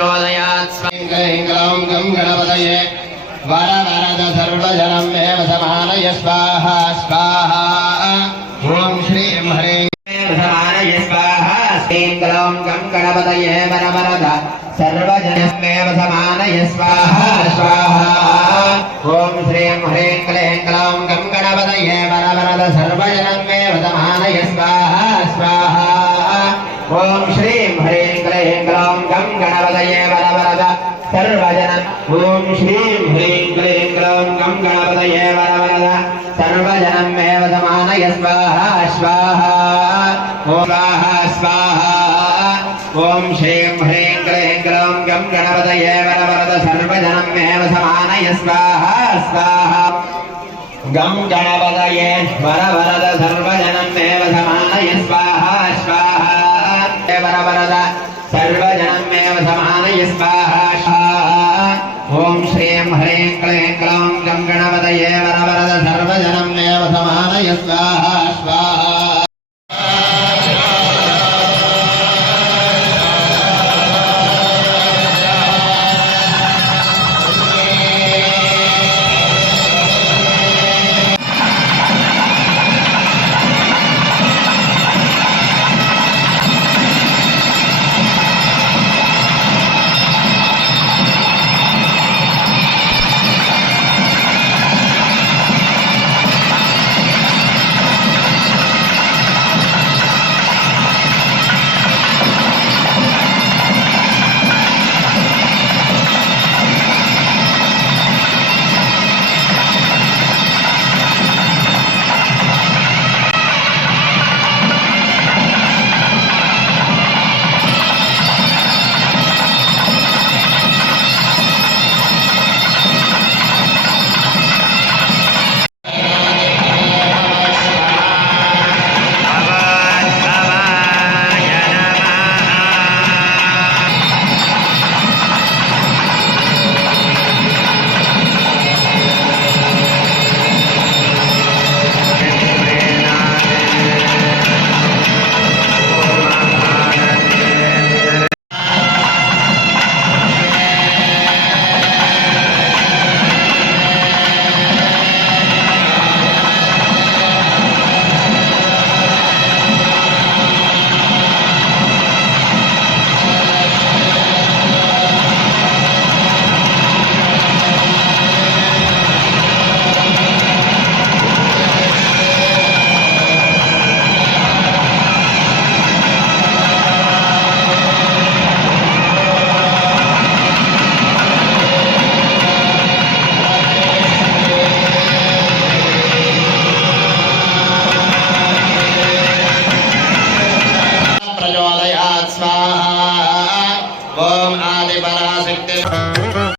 प्रचोदयात् स्वाहा गणपतये वरवरद सर्वजनमेव समानय स्वाहा स्वाहा ॐ श्रीं ह्रीं समानय स्वाहा श्रीं गं गणपतये वरवरद सर्वजनमेव समानय स्वाहा स्वाहा ॐ श्रीं ह्रीं क्लीं ग्लौं गं गणपतये वरवरद सर्वजनमेव समानय स्वाहा स्वाहा ॐ श्रीं ह्रीं क्लीं ग्लौं गं गणपतये वरवरद सर्वजनं ॐ श्रीं ह्रीं क्लीं ग्लौं गं गणपतये वरवरद सर्वजनमेव समानय स्वाहा स्वाहा स्वाहा स्वाहा ॐ श्रीं ह्रीं क्लीं ग्लौं गं गणपतये वरवरद सर्वजनमेव समानय स्वाहा स्वाहा गं गणपतये वरवरद सर्वजनमेव समानय स्वाहा स्वाहा वरवरद सर्वजनमेव समानय स्वाहा ॐ श्रीं ह्रीं क्लीं ग्लौं गं गणपतये वरवरद सर्वजनमेव समानय स्वाहा स्वाहा प्रचोदयात् स्वाहा ॐ आदिपराशक्ति